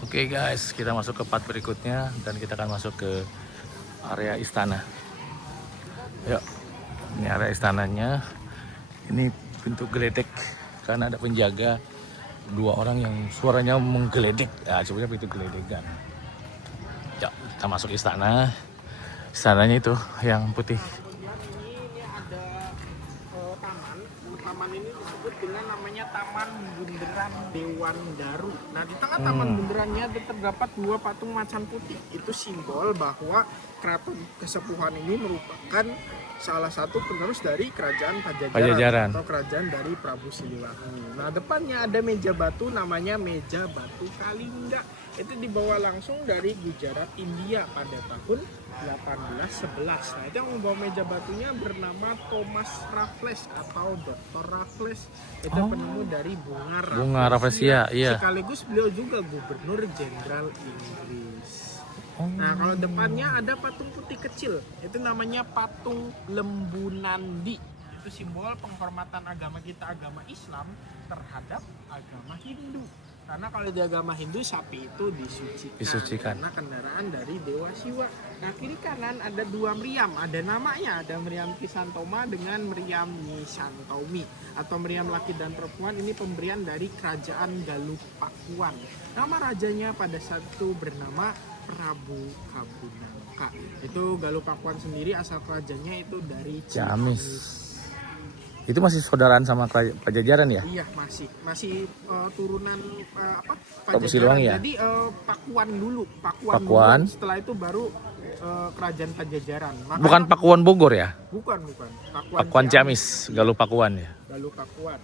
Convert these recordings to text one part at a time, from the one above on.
Oke guys, kita masuk ke part berikutnya dan kita akan masuk ke area istana. Yuk, ini area istananya. Ini pintu geledek karena ada penjaga dua orang yang suaranya menggeledek. Ya, sebenarnya pintu geledekan. Yuk, kita masuk istana. Istananya itu yang putih. Ini ada taman. Taman ini disebut dengan namanya Taman Bunderan Dewan Daru. Nah, di tengah Taman Bunderannya terdapat dua patung macan putih. Itu simbol bahwa Keraton Kesepuhan ini merupakan salah satu penerus dari Kerajaan Pajajaran atau kerajaan dari Prabu Siliwangi. Nah, depannya ada meja batu namanya meja batu Kalingga. Itu dibawa langsung dari Gujarat, India pada tahun 1811. Nah, itu yang membawa meja batunya bernama Thomas Raffles atau Dr. Raffles. Itu penemu dari bunga Rafflesia, iya. Sekaligus beliau juga gubernur jenderal Inggris. Nah, kalau depannya ada patung putih kecil, itu namanya patung Lembu Nandi. Itu simbol penghormatan agama kita, agama Islam terhadap agama Hindu. Karena kalau di agama Hindu sapi itu disucikan karena kendaraan dari Dewa Siwa. Nah, kiri kanan ada dua meriam, ada namanya, ada meriam Kisantoma dengan meriam Nisantomi atau meriam laki dan perempuan. Ini pemberian dari kerajaan Galuh Pakuan. Nama rajanya pada saat itu bernama Prabu Kabunangka. Itu Galuh Pakuan sendiri asal kerajanya itu dari Ciamis. Itu masih saudaraan sama Pajajaran ya? Iya, masih turunan Prabu Siliwangi ya? Jadi Pakuan dulu, Pakuan. Dulu, setelah itu baru kerajaan Pajajaran. Makanya, bukan Pakuan Bogor ya? Bukan. Pakuan Ciamis, Galuh Pakuan ya. Galuh Pakuan.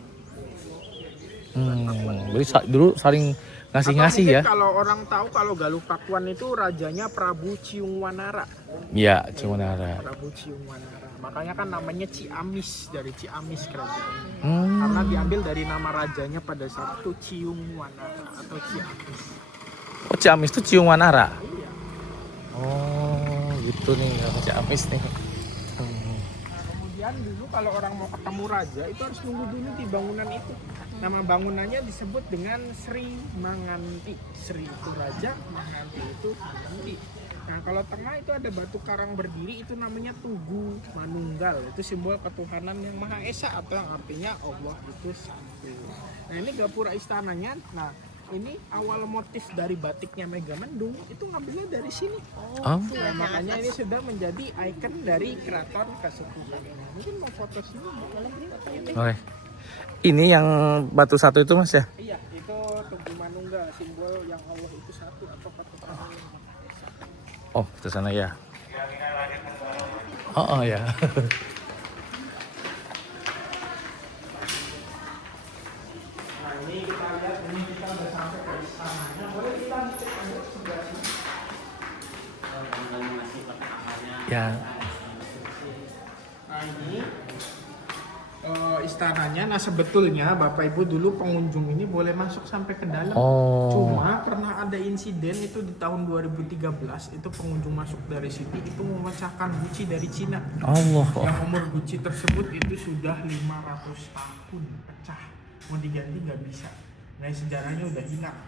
Jadi dulu saling ngasih-ngasih ya. Kalau orang tahu kalau Galuh Pakuan itu rajanya Prabu Ciungwanara. Iya, Ciungwanara. Prabu Ciungwanara. Makanya kan namanya Ciamis, dari Ciamis kerajaan. Karena diambil dari nama rajanya pada saat itu Ciungwanara atau Ciamis. Oh, Ciamis itu Ciungwanara. Iya. Oh, gitu nih Ciamis nih. Nah, kemudian dulu kalau orang mau ketemu raja itu harus nunggu dulu di bangunan itu. Nama bangunannya disebut dengan Sri Manganti. Sri itu raja, Manganti itu Manganti. Nah, kalau tengah itu ada batu karang berdiri, itu namanya Tugu Manunggal. Itu simbol ketuhanan yang Maha Esa atau yang artinya Allah itu satu. Nah, ini gapura istananya. Nah, ini awal motif dari batiknya Megamendung itu ngambilnya dari sini. Oh. Nah, makanya ini sudah menjadi ikon dari Keraton Kesepuhan. Mungkin mau foto sini. Oke. Ini yang batu satu itu Mas ya? Iya, itu Tugu Manunggal, simbol yang Allah itu satu atau ketuhanan yang Maha Esa. Oh, ke sana ya. Oh ya. Nah, ini kita lihat, ini kita udah sampai ke istananya. Boleh kita cek dulu sebelah sini. Ya. Nah, ini istananya. Nah, sebetulnya Bapak Ibu dulu pengunjung ini boleh masuk sampai ke dalam. Oh. Cuma pernah ada insiden itu di tahun 2013, itu pengunjung masuk dari sini itu memecahkan guci dari Cina. Allah. Yang umur guci tersebut itu sudah 500 tahun pecah. Mau diganti nggak bisa. Nah, sejarahnya udah hilang.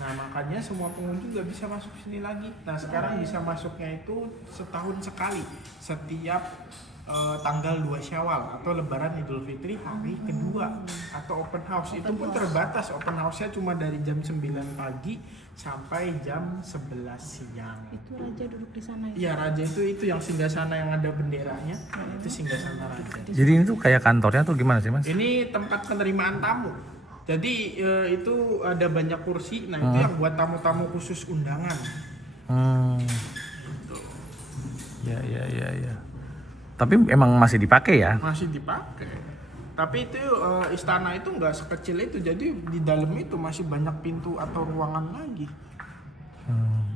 Nah, makanya semua pengunjung nggak bisa masuk sini lagi. Nah, sekarang bisa masuknya itu setahun sekali, setiap tanggal 2 Syawal atau Lebaran Idul Fitri hari kedua, atau open house. Itu pun terbatas, open house-nya cuma dari jam 9 pagi sampai jam 11 siang. Itu raja duduk di sana ya? Iya, raja itu yang singgasana yang ada benderanya. Itu singgasana raja. Jadi ini tuh kayak kantornya tuh gimana sih Mas? Ini tempat penerimaan tamu. Jadi itu ada banyak kursi. Nah, itu yang buat tamu-tamu khusus undangan. Gitu. Ya. Tapi emang masih dipakai ya? Masih dipakai. Tapi itu istana itu nggak sekecil itu. Jadi di dalam itu masih banyak pintu atau ruangan lagi.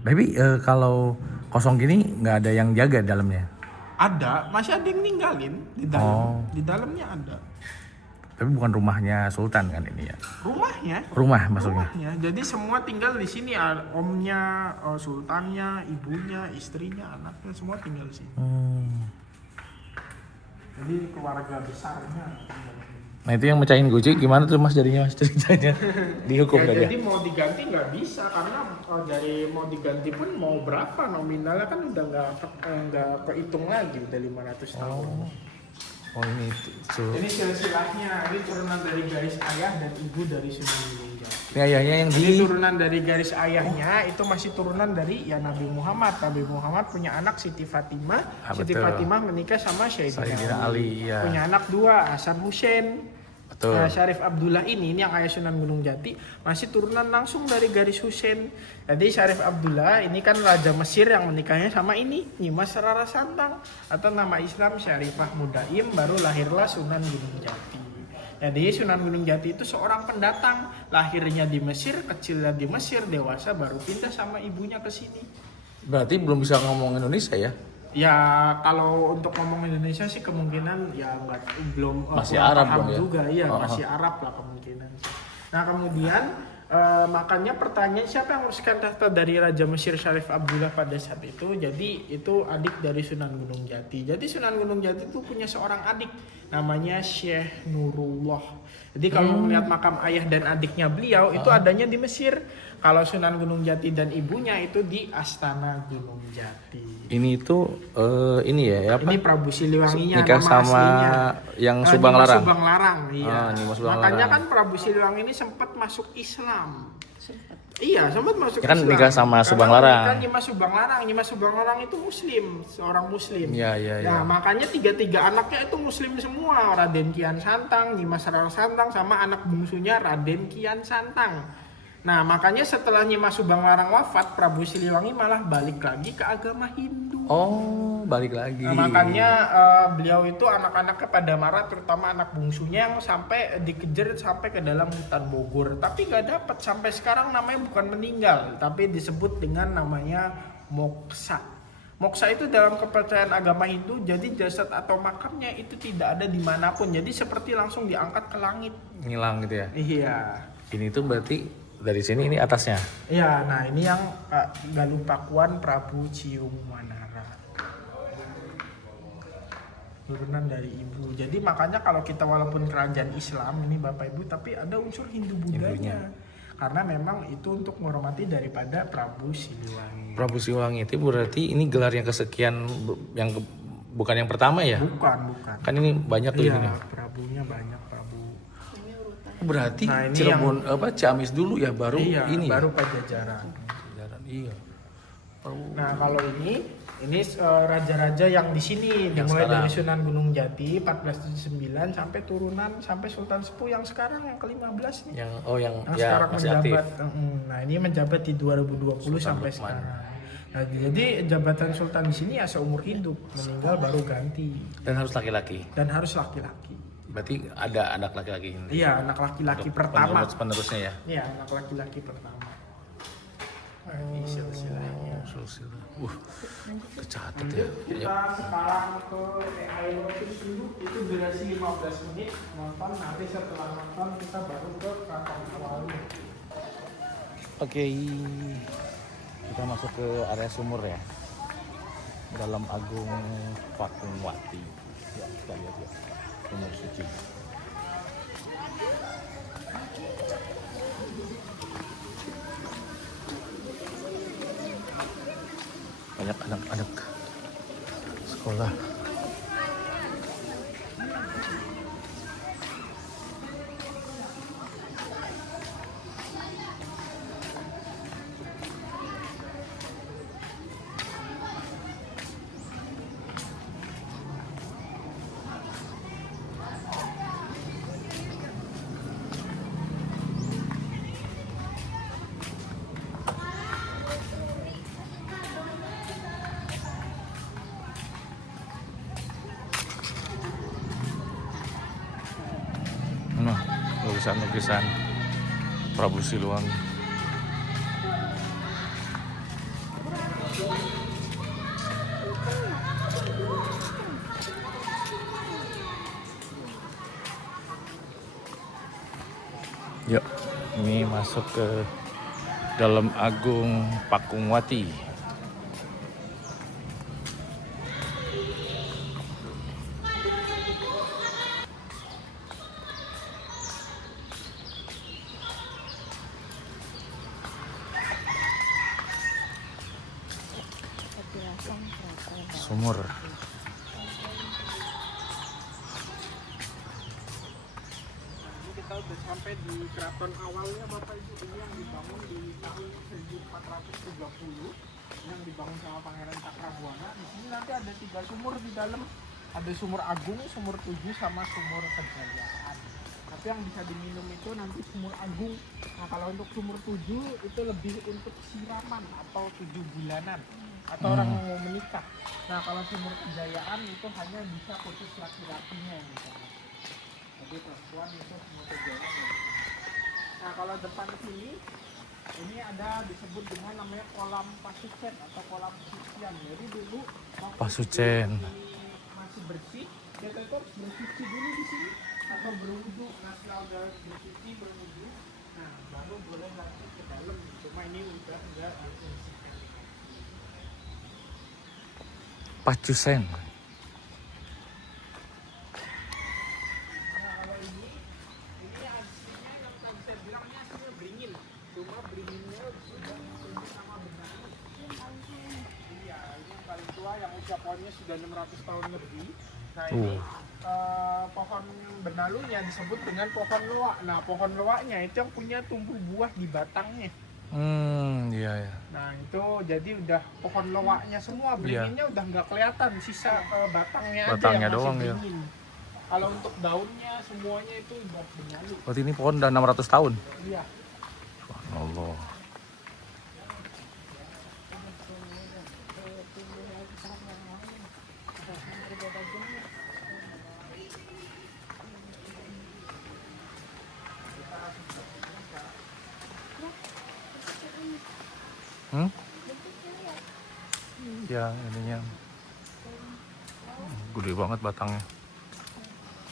Tapi kalau kosong gini nggak ada yang jaga dalamnya? Ada, masih ada yang ninggalin di dalam. Di dalamnya ada. Tapi bukan rumahnya Sultan kan ini ya? Rumahnya. Rumah maksudnya? Rumahnya. Jadi semua tinggal di sini. Omnya, sultannya, ibunya, istrinya, anaknya semua tinggal di sini. Jadi keluarga besarnya tinggal di sini. Nah itu yang mecahin Gojek gimana tuh Mas jadinya Mas ceritanya? Dihukum Ya, kan ya? jadi mau diganti nggak bisa karena dari mau diganti pun mau berapa nominalnya kan udah nggak kehitung lagi udah 500 tahun. Oh ini tuh. Ini silsilahnya, ini turunan dari garis ayah dan ibu dari Sunan Gunung Jati. Ini ayahnya yang Jadi di turunan dari garis ayahnya itu masih turunan dari ya Nabi Muhammad. Nabi Muhammad punya anak Siti Fatimah. Siti betul. Fatimah menikah sama Sayyidina Sayyidina Ali, ya. Punya anak dua, Hasan Hussein. betul. Nah, Syarif Abdullah ini yang ayah Sunan Gunung Jati masih turunan langsung dari garis Husain. Jadi Syarif Abdullah ini kan raja Mesir yang menikahnya sama ini Nyimas Rara Santang atau nama Islam Syarifah Mudaim, baru lahirlah Sunan Gunung Jati. Jadi Sunan Gunung Jati itu seorang pendatang, lahirnya di Mesir, kecilnya di Mesir, dewasa baru pindah sama ibunya ke sini. Berarti belum bisa ngomong Indonesia ya? Ya kalau untuk ngomong Indonesia sih kemungkinan ya belum Masih kurang Arab paham dong ya? juga, iya Oh, masih Arab lah kemungkinan. Nah kemudian makanya pertanyaan siapa yang meneruskan tahta dari Raja Mesir Syarif Abdullah pada saat itu? Jadi itu adik dari Sunan Gunung Jati. Jadi Sunan Gunung Jati itu punya seorang adik namanya Syekh Nurullah. Jadi kalau melihat makam ayah dan adiknya beliau itu adanya di Mesir. Kalau Sunan Gunung Jati dan ibunya itu di Astana Gunung Jati. Ini itu ini ya apa? Ini Prabu Siliwanginya Nikah nama sama aslinya. yang Subang Nyimas Larang. Subang Larang, iya. Nyimas Subang Makanya Larang. kan Prabu Siliwangi ini sempat masuk Islam. Iya, sempat masuk Ya kan Islam. nikah sama Subang Larang. Kan Nyimas Subang Larang. Nyimas Subang Larang itu Muslim, seorang Muslim. Iya, iya, iya. Nah, makanya tiga anaknya itu Muslim semua. Raden Kian Santang, Nyimas Rara Santang, sama anak bungsunya Raden Kian Santang. Nah, makanya setelah Nyimas Subang Larang wafat, Prabu Siliwangi malah balik lagi ke agama Hindu. Oh, balik lagi. Nah, makanya beliau itu anak-anaknya pada marah, terutama anak bungsunya yang sampai dikejar sampai ke dalam hutan Bogor. Tapi nggak dapat, sampai sekarang namanya bukan meninggal, tapi disebut dengan namanya moksa. Moksa itu dalam kepercayaan agama Hindu, jadi jasad atau makamnya itu tidak ada dimanapun, jadi seperti langsung diangkat ke langit. Ngilang gitu ya. Iya. Ini tuh berarti dari sini ini atasnya. Iya, nah ini yang Galupakuan Prabu Ciung Manara. Turunan dari ibu. Jadi makanya kalau kita walaupun kerajaan Islam ini Bapak Ibu, tapi ada unsur Hindu Budanya. Karena memang itu untuk menghormati daripada Prabu Siliwangi. Prabu Siliwangi itu berarti ini gelar yang kesekian yang bukan yang pertama ya? Bukan. Kan ini banyak tuh Iya, ini. Prabunya banyak Prabu. Berarti Nah, ini Cirebon Ciamis dulu ya baru Iya, ini. baru Pajajaran. Pajajaran. Iya. Nah kalau ini raja-raja yang di sini Yang dimulai sekarang. dari Sunan Gunung Jati 1479 sampai turunan sampai Sultan Sepuh yang sekarang yang ke-15 nih. Yang Yang ya sekarang masih aktif. menjabat. Nah ini menjabat di 2020 sampai Lukman. sekarang. Nah, jadi jabatan Sultan di sini ya seumur hidup, meninggal baru ganti Dan harus laki-laki. dan harus laki-laki. Berarti ada anak laki-laki ini. Iya anak laki-laki pertama. Penerusnya ya. Iya anak laki-laki pertama. Nah, ini silsilahnya. Silsilah. Kecatat ya. Kita sekarang ke air dulu, itu durasi 15 menit nonton, nanti setelah nonton kita baru ke kakak awalnya. Oke. Kita masuk ke area sumur ya. Dalam Agung Pakungwati. Ya, kita lihat ya. Sumur suci. Banyak anak-anak sekolah. Nah, lukisan-lukisan Prabu Siliwangi. Yuk, ini masuk ke dalam Agung Pakungwati. Sumur. Ini kita udah sampai di keraton awalnya Bapak Ibu. Ini yang dibangun di tahun 1430, yang dibangun sama Pangeran Cakrabuana. Di sini nanti ada 3 sumur di dalam. Ada sumur Agung, sumur 7 sama sumur Kejayaan. Tapi yang bisa diminum itu nanti sumur Agung. Nah kalau untuk sumur 7 itu lebih untuk siraman atau 7 bulanan atau orang yang mau menikah. Nah kalau sumur Kejayaan itu hanya bisa khusus laki-lakinya yang bisa masuk. Jadi perempuan itu sumur Kejayaan yang bisa. Nah kalau depan sini ini ada disebut dengan namanya kolam Pasucen atau kolam sucian. Jadi dulu waktu Pasucen. masih bersih, kita itu harus bersuci dulu di sini atau berwudu. Nah setelah udah bersuci berwudu, nah baru boleh lanjut ke dalam. Cuma ini udah enggak difungsikan. Pacusen. Nah kalau ini aslinya yang tadi saya bilang ini aslinya beringin. Cuma beringinnya sudah disuntik sama benalu. Iya, ini yang paling tua yang usia pohonnya sudah 600 tahun lebih. Nah ini pohon benalunya disebut dengan pohon loak. Nah pohon loaknya itu yang punya tumbuh buah di batangnya. Iya ya. Nah itu jadi udah pohon loaknya semua, beringinnya udah nggak kelihatan, sisa batangnya Batangnya aja yang doang, masih ya. beringin. Kalau untuk daunnya semuanya itu udah benalu. Berarti ini pohon udah 600 tahun. Iya. Allah. Ya ininya gede banget batangnya.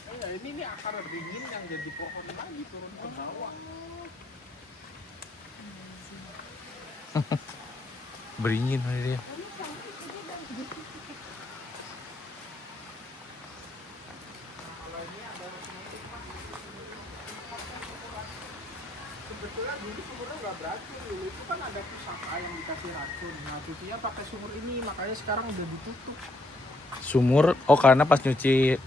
Iya, ini nih akar beringin yang jadi pohon lagi turun ke bawah. Beringin aja dia. Kalau ini ada sebetulnya dulu sumurnya nggak beracun, dulu itu kan ada pusaka yang dikasih racun. Nah cucinya pakai sumur ini, makanya sekarang udah ditutup. Sumur, oh karena pas nyuci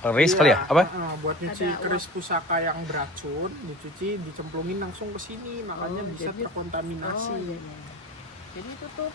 keris kali ya? Apa? Buat nyuci keris pusaka yang beracun, dicuci, dicemplungin langsung ke sini, makanya bisa terkontaminasi. Jadi tutup.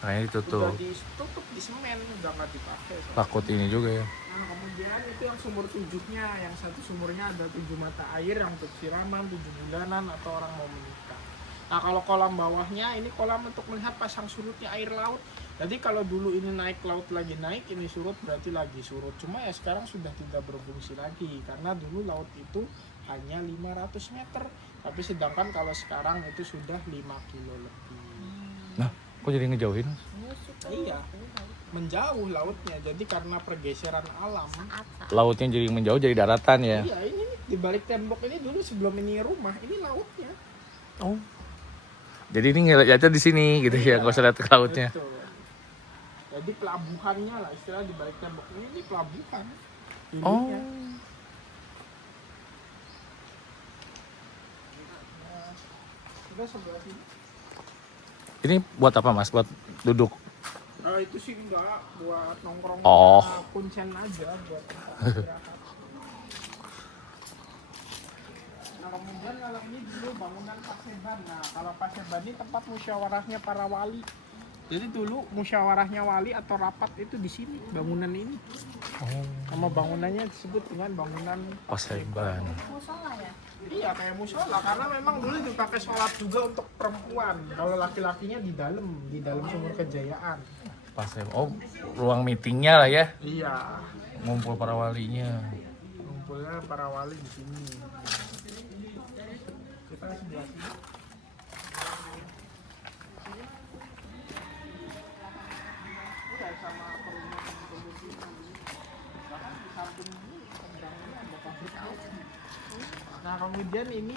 Kayaknya ditutup. Udah ditutup di semen, udah nggak dipakai. Takut ini juga ya. Nah kemudian itu yang sumur 7-nya, yang satu sumurnya ada 7 mata air yang untuk siraman, 7 bulanan atau orang mau menikah. Nah kalau kolam bawahnya ini kolam untuk melihat pasang surutnya air laut. Jadi kalau dulu ini naik laut lagi naik, ini surut berarti lagi surut. Cuma ya sekarang sudah tidak berfungsi lagi karena dulu laut itu hanya 500 meter. Tapi sedangkan kalau sekarang itu sudah 5 kilo lebih. Nah, kok jadi ngejauhin? Iya, menjauh lautnya. Jadi karena pergeseran alam. Lautnya jadi menjauh jadi daratan ya. Iya, ini nih, di balik tembok ini dulu sebelum ini rumah, ini lautnya. Oh. Jadi ini ngeliatnya di sini gitu ya, Iya, nggak usah lihat ke lautnya. Betul. Jadi pelabuhannya lah istilah di balik tembok ini pelabuhan. Oh. Induknya. Sudah sebelah sini. Ini buat apa Mas? Buat duduk? Itu sih enggak buat nongkrong, Oh. kuncen aja buat tempat istirahat. Nah kemudian kalau ini dulu bangunan Paseban. Nah kalau Paseban ini tempat musyawarahnya para wali. Jadi dulu musyawarahnya wali atau rapat itu di sini, bangunan ini. Oh. Nama bangunannya disebut dengan bangunan Paseban. Musola ya? Iya kayak musola karena memang dulu dipakai sholat juga untuk perempuan. Kalau laki-lakinya di dalam sumur Kejayaan. Paseban. Oh, ruang meetingnya lah ya. Iya. Ngumpul para walinya. Kumpulnya para wali di sini. Kita sebelah sini. Iya sama perumahan pemukiman. Bahkan di samping ini seberangnya ada pabrik alkohol. Nah kemudian ini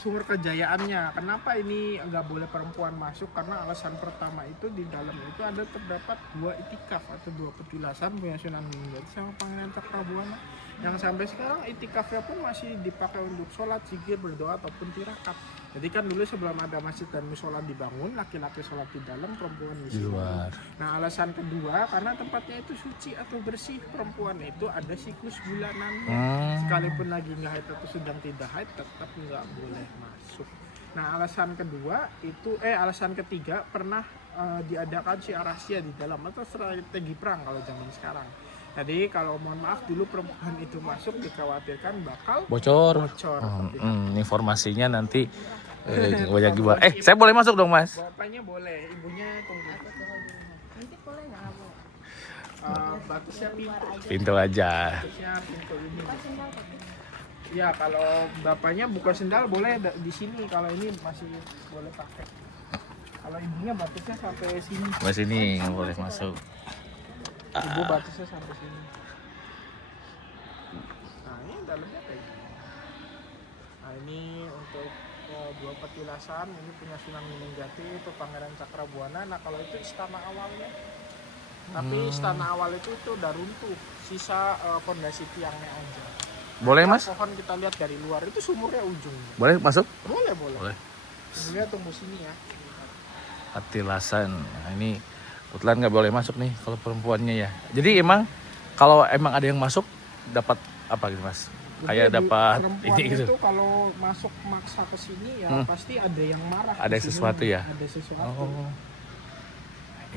sumur Kejayaannya. Kenapa ini nggak boleh perempuan masuk? Karena alasan pertama itu di dalam itu ada terdapat 2 itikaf atau 2 petilasan punya Sunan Gunung Jati sama Pangeran Cakrabuana. Yang sampai sekarang itikafnya pun masih dipakai untuk sholat, zikir, berdoa ataupun tirakat. Jadi kan dulu sebelum ada masjid dan musola dibangun, laki-laki sholat di dalam, perempuan di luar. Nah, alasan kedua karena tempatnya itu suci atau bersih, perempuan itu ada siklus bulanannya. Sekalipun lagi nggak haid atau sedang tidak haid, tetap nggak boleh masuk. Nah, alasan ketiga pernah diadakan syiar rahasia di dalam atau strategi perang kalau zaman sekarang. Jadi kalau mohon maaf dulu perempuan itu masuk dikhawatirkan bakal Bocor. Informasinya nanti banyak juga. Saya boleh masuk dong, Mas? Bapaknya boleh, ibunya tunggu. Nanti boleh nggak bu? Batasnya pintu. Pintu aja. Batasnya pintu ini. Pas sendal tapi. Ya kalau bapaknya buka sendal boleh di sini. Kalau ini masih boleh pakai. Kalau ibunya batasnya sampai sini. Mas ini nggak boleh masuk. Ibu batasnya sampai sini. Nah ini dalamnya kayak gini. Nah ini untuk dua petilasan. Ini punya Sunan Gunung Jati, itu Pangeran Cakrabuana. Nah kalau itu istana awalnya. Tapi istana awal itu udah runtuh. Sisa fondasi tiangnya aja. Boleh, Mas? Pohon kita lihat dari luar itu sumurnya ujungnya. Boleh masuk? Boleh. Boleh. Sumurnya tunggu sini ya. Petilasan. Nah, ini kebetulan nggak boleh masuk nih kalau perempuannya ya. Jadi emang kalau emang ada yang masuk dapat apa gitu, Mas? Kayak dapat ini gitu. Itu kalau masuk maksa ke sini ya pasti ada yang marah. Ada di sini. sesuatu ya? Ada sesuatu. Oh.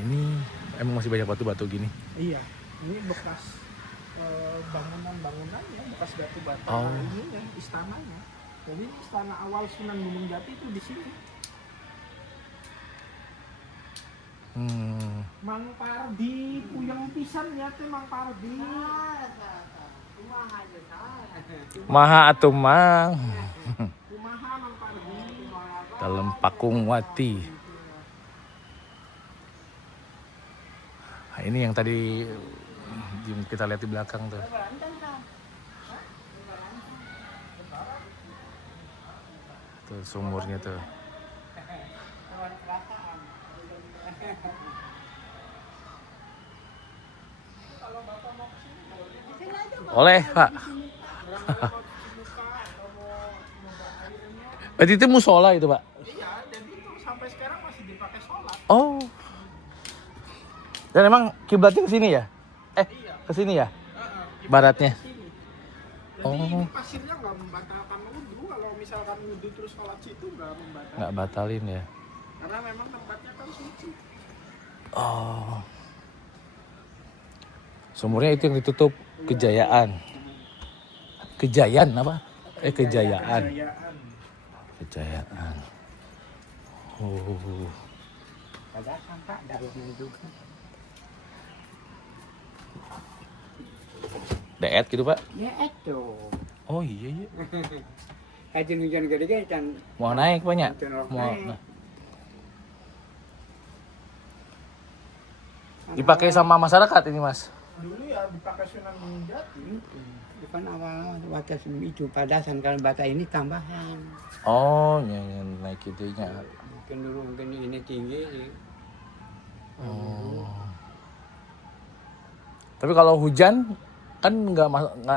Ini emang masih banyak batu-batu gini. Iya. Ini bekas bangunan-bangunan ya, bekas batu bata. Oh. Ininya istananya. Jadi istana awal Sunan Gunung Jati itu di sini. Mang Pardi, puyeng pisan ya teh Mang Pardi. Maha atuh mang. Kumaha Mang Pardi. Dalam Pakung Wati. Nah, ini yang tadi kita lihat di belakang tuh. Tuh sumurnya tuh. Oleh, Pak. Berarti itu musola itu, Pak? Iya, jadi itu sampai sekarang masih dipakai sholat. Oh. Dan emang kiblatnya ke sini ya? Iya. Ke sini ya? Baratnya. Sini. Jadi Oh. ini pasirnya nggak membatalkan wudhu. Kalau misalkan wudhu terus sholat situ nggak membatalkan. Nggak batalin ya? Karena memang tempatnya kan suci. Oh. Sumurnya itu yang ditutup Kejayaan. Kejayaan apa? Kejayaan. Kejayaan. Oh. Padahal sampah dari sini juga. Deet gitu, Pak? Ya itu. Oh iya. Kajian hujan gede-gede dan Mau naik banyak? Mau dipakai sama masyarakat ini, Mas? Dulu ya dipakai Sunan Gunung Jati. bukan awal batas itu padasan, kalau bata ini tambahan. Oh, yang naik itunya. Mungkin dulu ini tinggi sih. Oh. Tapi kalau hujan kan nggak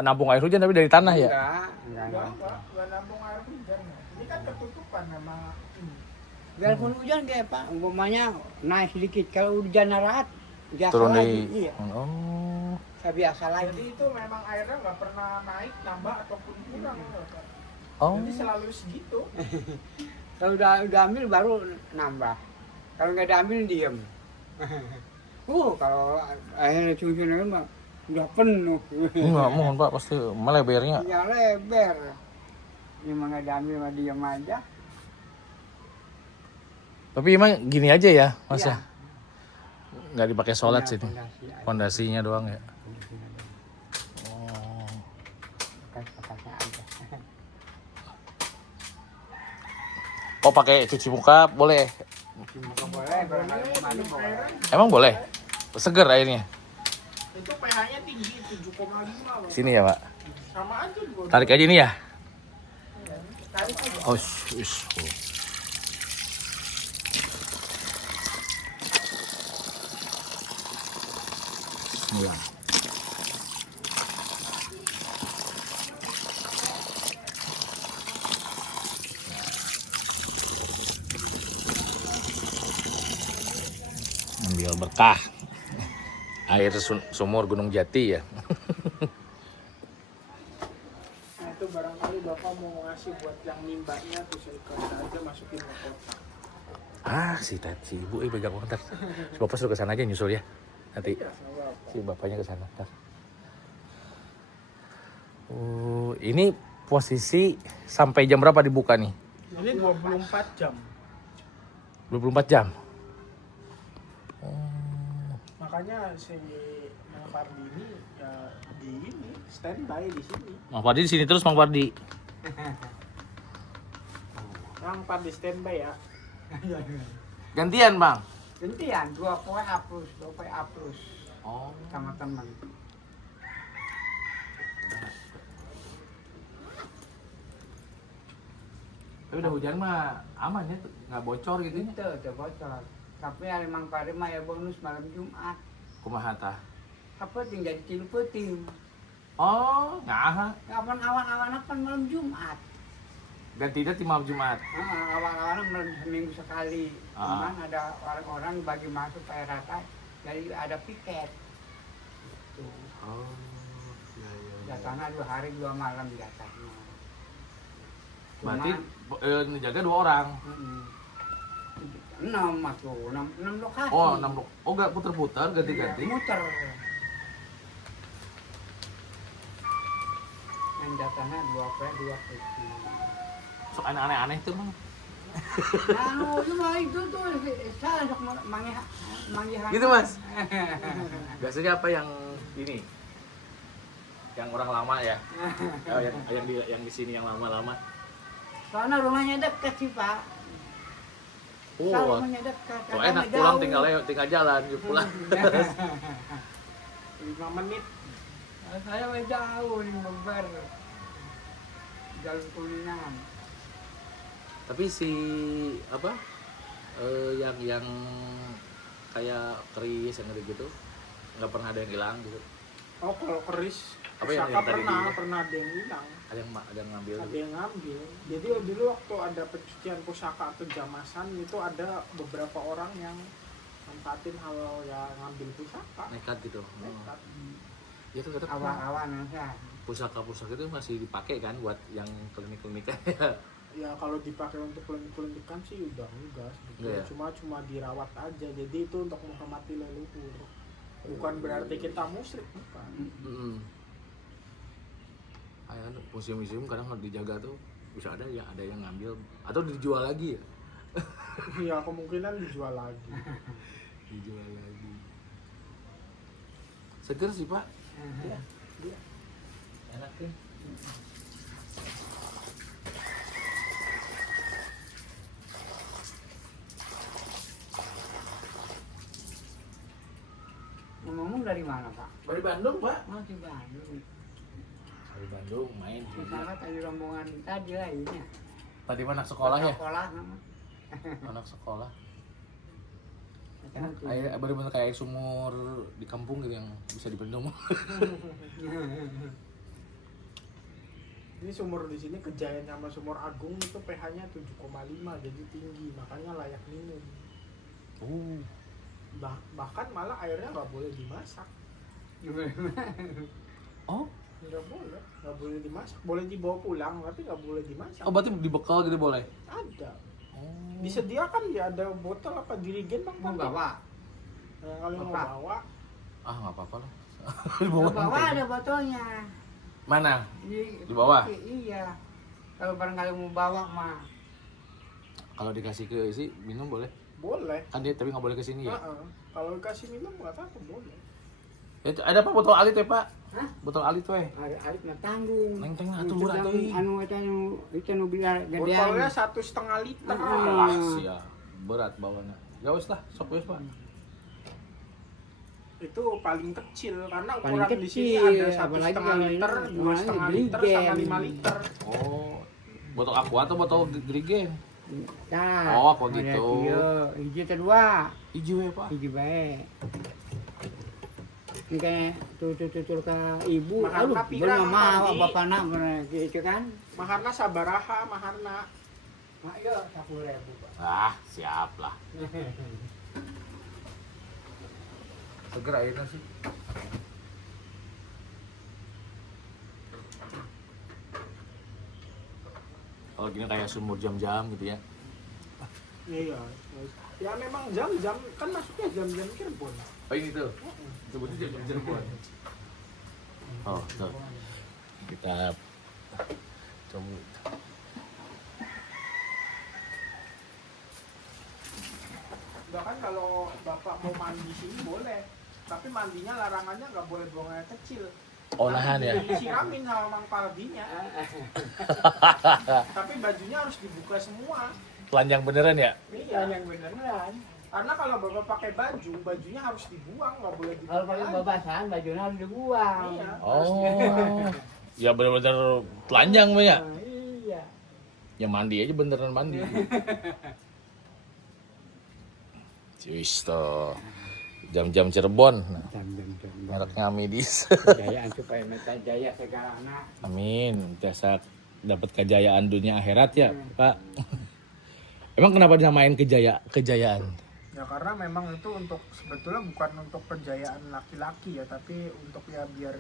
nampung air hujan tapi dari tanah ya? Enggak nampung air hujan. Ini kan ketutupan sama ini. Biarpun hujan kayak Pak, umpamanya naik sedikit, kalau hujan rahat biasa Turun lagi. di. Iya, Oh. biasa lagi. Jadi itu memang airnya nggak pernah naik, nambah ataupun kurang. Oh. Jadi selalu segitu. Kalau udah ambil baru nambah. Kalau nggak diambil diem. Kalau akhirnya cuci-cuci mah udah penuh. Enggak, mohon Pak, pasti melebarnya. Ya lebar. Ini mah nggak diambil mah diem aja. Tapi emang gini aja ya, Mas Iya. ya? Nggak dipakai sholat Ya, sih. fondasi aja. Fondasinya doang ya. Fondasi aja. Oh. Bekas-bekasnya aja. Oh, pakai cuci muka boleh. Muka boleh, barangkali kemana boleh. Emang boleh? Seger airnya. Itu pH-nya tinggi 7,5 loh. Sini ya, Pak. Sama aja juga. Tarik aja ini ya. Tarik aja. Oh, shush. Bismillah. ambil berkah air sumur Gunung Jati ya. Nah itu barangkali Bapak mau ngasih buat yang nimbanya tuh saya aja masukin ke kotak. Si ibu pegang kotak. Si bapak suruh ke sana aja nyusul ya. Nanti Iya, nggak apa-apa. si bapaknya ke sana. Ntar. Ini posisi sampai jam berapa dibuka nih? Ini 24 jam. 24 jam. Makanya si Mang Pardi ini ya di ini standby di sini. Mang Pardi di sini terus Mang Pardi. Mang Pardi standby ya. Gantian, Bang. Gantian, 2 PA plus, 2 PA plus Oh. sama teman. Tapi udah hujan mah aman ya, nggak bocor gitu ya. Itu bocor. Tapi ada Mang Pardi mah ya bonus malam Jumat. Kumaha tah? Apa tinggal di Cilupeting. Oh, nyaha. Kapan awan-awan apa malam Jumat? Ganti di malam Jumat. Awan-awan malam seminggu sekali. Ah. Cuman ada orang-orang bagi masuk kayak rata, jadi ada piket. Tuh. Oh, iya, iya. Datangnya 2 hari 2 malam di atasnya. Berarti jaga 2 orang. 6 masuk, 6 lokasi. Oh, 6 lo. Oh, nggak puter-puter, ganti-ganti. Muter. Yang datangnya 2 pe 2 peti. Sok aneh-aneh tuh, Bang. Nah, cuma itu tuh saya sok manggihan. Gitu, Mas. Biasanya apa yang ini? Yang orang lama ya? Oh, yang di sini yang lama-lama. Soalnya rumahnya dekat sih, Pak. Soalnya Oh, rumahnya dekat. kok enak pulang tinggal jalan gitu pulang. 5 menit. Saya mau jauh nih Bogor. Jalan Kuningan. Tapi si apa? Yang kayak keris yang gitu nggak pernah ada yang hilang gitu. Oh kalau keris Apa yang pusaka tadi pernah ada yang hilang, Ada yang ngambil. ada yang ngambil. Jadi dulu waktu ada pencucian pusaka atau jamasan itu ada beberapa orang yang manfaatin hal ya ngambil pusaka. Nekat gitu. Nekat. Ya tuh kata Awan-awan aja. pusaka-pusaka itu masih dipakai kan buat yang klinik-klinik. Ya kalau dipakai untuk klinik-klinikan sih udah enggak sebetulnya. Iya. Cuma dirawat aja. Jadi itu untuk menghormati leluhur. Bukan berarti kita musyrik, bukan. Kayak museum-museum kadang harus dijaga tuh bisa ada yang ngambil atau dijual lagi ya. Ya kemungkinan dijual lagi. Dijual lagi. Seger sih, Pak. Iya. Enak kan? Ngomong dari mana, Pak? Dari Bandung, Pak. Masih Bandung. Dari Bandung main. Misalnya tadi rombongan tadi lah ini. Tadi anak sekolah ya? Sekolah nama. Anak sekolah. Enak, air bener-bener kayak sumur di kampung gitu yang bisa dibendung. Ini sumur di sini Kejayan sama Sumur Agung itu pH-nya 7,5 jadi tinggi, makanya layak minum. Bahkan malah airnya nggak boleh dimasak. Oh? Nggak boleh dimasak. Boleh dibawa pulang, tapi nggak boleh dimasak. Oh, berarti dibekal gitu boleh? Ada. Oh. Disediakan ya ada botol apa dirigen bang? Mau bawa? Nah, kalau mau Bapak. bawa, Ah, nggak apa-apa lah. Mau bawa ada botolnya. Mana? Di bawah? Iya. Kalau barangkali mau bawa mah. Kalau dikasih ke isi minum boleh? boleh. Kan dia tapi nggak boleh ke sini ya? Kalau dikasih minum nggak apa-apa boleh. Ada apa botol alit ya, Pak? Hah? Botol alit weh. Ada alit mah tanggung. Neng atuh Itu murah yang teuing. itu nu biar Botolnya gedean. 1,5 liter. Ah, sia. Berat bawanya. Ya wes lah, sok wes, Pak. Itu paling kecil karena Paling ukuran di sini kecil, ada apalagi 1,5 kalau liter, ini 2,5 liter, beligen. sama 5 liter. Oh. Botol aqua atau botol drigen? Nah, Oh, apa ada gitu. tiga, hiji kedua, Ijo ya, Pak. hiji bae. Ini kayak tutur ke ibu, Maharna aduh, pirang, belum mau Pardi. bapak nak gitu kan? Maharna sabaraha, maharna. Mak yo 10.000 Pak. Ah, siap lah. Seger airnya sih. Kalau gini kayak sumur jam-jam gitu ya. Iya. Ya memang jam-jam kan masuknya jam-jam Cirebon. Oh ini tuh. Sebutnya jam-jam Cirebon. Oh, tuh. Kita coba. Enggak kan kalau Bapak mau mandi sini boleh. Tapi mandinya larangannya nggak boleh buang air kecil. Olahan ya. Disiramin sama Mang Pardinya. Tapi bajunya harus dibuka semua. Telanjang beneran ya? Iya, yang beneran. Karena kalau Bapak pakai baju, bajunya harus dibuang, nggak boleh dibuka. Kalau pakai babasan, bajunya harus dibuang. Iya. Oh. Ya bener-bener telanjang banyak. Nah, iya. Ya mandi aja beneran mandi. Wis toh. Jam-jam Cirebon. Nah, Jam-jam. mereknya Amidis. Kejayaan supaya meta jaya segala anak. Amin. Jasa dapat kejayaan dunia akhirat ya, Pak. Emang kenapa dinamain kejayaan? Ya karena memang itu untuk sebetulnya bukan untuk kejayaan laki-laki ya, tapi untuk ya biar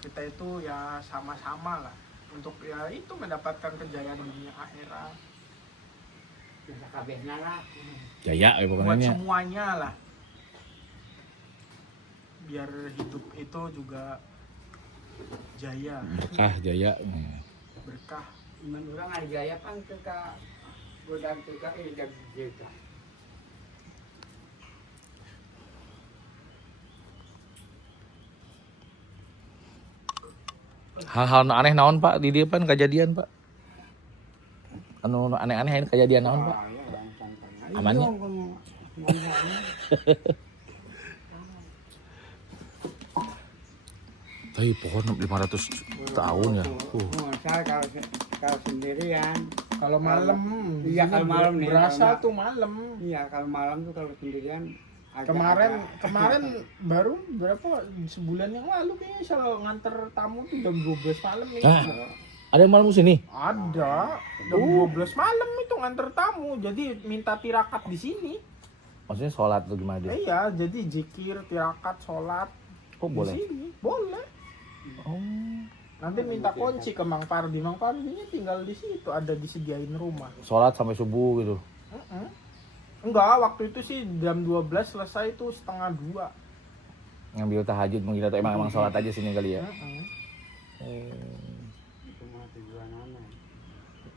kita itu ya sama-sama lah. Untuk ya itu mendapatkan kejayaan dunia akhirat. Biasa kabehna lah. Jaya ya Buat pokoknya. semuanya lah. Biar hidup itu juga jaya, Berkah jaya. berkah. Iman orang ada jaya kan ka godang ka idag jeta. Hal-hal aneh naon Pak di dia pan kejadian Pak? Anu aneh-aneh ini kejadian naon Pak? Amannya? Tapi pohon 500 tahun ya. Saya kalau sendirian. Kalau malam, Iya, sini kalau malam nih, berasa kalau tuh malam. Iya, kalau malam tuh kalau sendirian Kemarin baru berapa sebulan yang lalu kayaknya selalu nganter tamu tuh jam 12 malam nih. Ah. Ada yang malam sini? Ada jam 12 malam itu nganter tamu. Jadi minta tirakat di sini. Maksudnya sholat atau gimana dia? Iya, jadi zikir, tirakat, sholat Oh boleh? di sini. Boleh. Oh. Nanti minta kunci ke Mang Pardi. Mang Pardinya tinggal di situ, ada disediain rumah. Sholat sampai subuh gitu? Enggak, waktu itu sih jam 12 selesai tuh 1:30. Ngambil tahajud mungkin atau emang sholat aja sini kali ya? itu mah tujuan anak.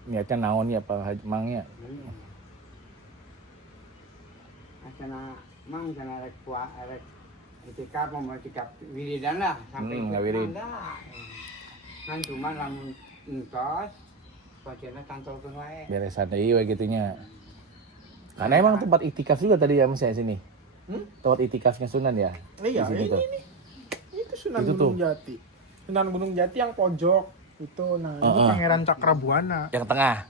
Niatnya naon ya Pak Mangnya? Asana mang kana rek etika mau etika wiridan lah sampai nggak wirid. Kan cuma lamun entos pacena kantolkeun wae. Beresan deui we gitunya. Karena emang tempat iktikaf juga tadi ya Mas ya sini. Tempat iktikafnya Sunan ya? Iya, Di sini tuh. ini. Itu Sunan Itu Gunung tuh. Jati. Sunan Gunung Jati yang pojok itu, nah itu Pangeran Cakrabuana. Yang tengah.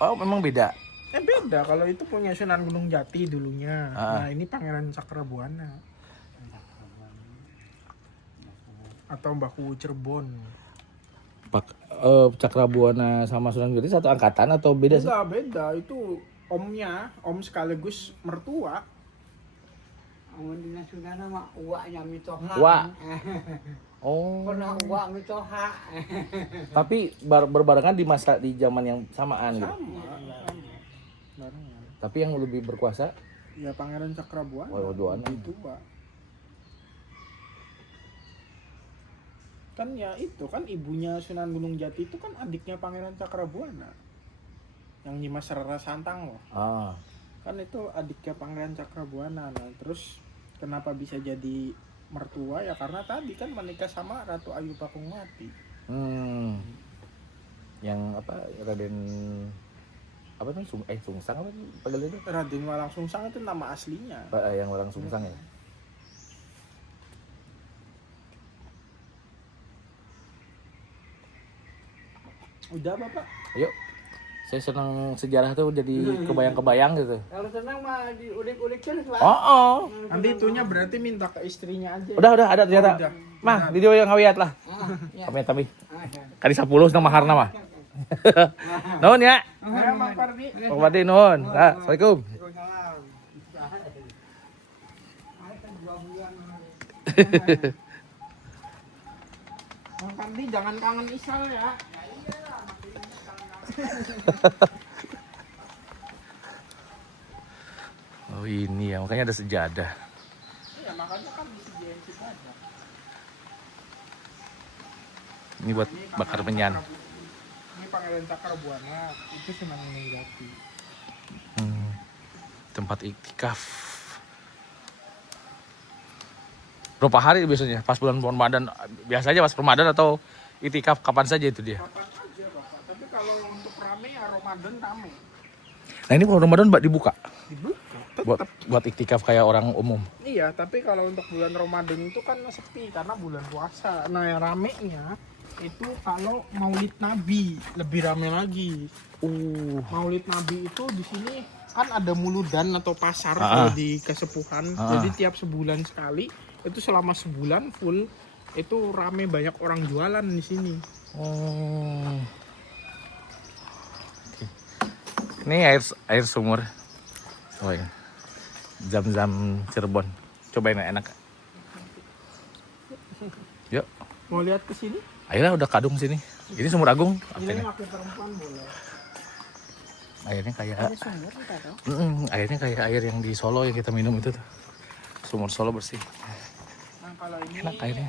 Oh memang beda. Beda, kalau itu punya Sunan Gunung Jati dulunya. Ah. Nah ini Pangeran Cakrabuana. Atau Baku Cirebon. Cakrabuana sama Sunan Gede satu angkatan atau beda sih? Enggak, beda. Itu omnya, om sekaligus mertua. Amun dina Sundana mah uaknya mitoha. Uak. Oh. Pernah uak mitoha. Tapi berbarengan di zaman yang samaan gitu. Barengan. Tapi yang lebih berkuasa Ya Pangeran Cakrabuana. Oh, duaan. Itu, Pak. Kan ya itu kan ibunya Sunan Gunung Jati itu kan adiknya Pangeran Cakrabuana. Yang Nyimas Rara Santang loh. Ah. Kan itu adiknya Pangeran Cakrabuana. Nah, terus kenapa bisa jadi mertua ya karena tadi kan menikah sama Ratu Ayu Pakungwati. Yang apa Raden apa tuh Sungsang apa panggil itu? Raden Walang Sungsang itu nama aslinya. Yang orang Sungsang ya. Udah Bapak. Ayo. Saya senang sejarah tuh jadi kebayang-kebayang gitu. Kalau senang mah diulik-ulikkeun Pak. Oh. Nanti itunya berarti minta ke istrinya aja. Udah ada ternyata. Udah. Mah, video yang ngawiat lah. Ya. Kami. Kali 10 nang maharna mah. Nuhun ya. Ayo Mang Pardi. Pak Badi nuhun. Assalamualaikum. Waalaikumsalam. Bang Kandi jangan kangen Isal ya. Oh ini ya, makanya ada sejadah. Iya, makanya kan disediain sejadah. Ini buat bakar menyan. Ini Pangeran Cakrabuana, itu Sunan Nunggati. Tempat iktikaf. Berapa hari biasanya? Pas bulan Ramadan biasanya pas Ramadan atau iktikaf kapan saja itu dia? Kapan aja Bapak, tapi kalau untuk rame ya Ramadan rame. Nah ini bulan Ramadan Mbak dibuka Dibuka. buat iktikaf kayak orang umum. Iya, tapi kalau untuk bulan Ramadan itu kan sepi karena bulan puasa. Nah, yang ramenya itu kalau Maulid Nabi lebih rame lagi. Maulid Nabi itu di sini kan ada muludan atau pasar kalau di Kesepuhan. Jadi tiap sebulan sekali itu selama sebulan full itu rame, banyak orang jualan di sini. Oh. Ini air sumur. Oh ya. Zam-zam Cirebon. Cobain enak. Yuk. Mau lihat ke sini? Airnya udah kadung sini. Ini sumur agung. Ini makin perempuan boleh. Airnya kayak Ada sumur kita tuh. airnya kayak air yang di Solo yang kita minum itu tuh. Sumur Solo bersih. Nah, kalau ini Enak airnya.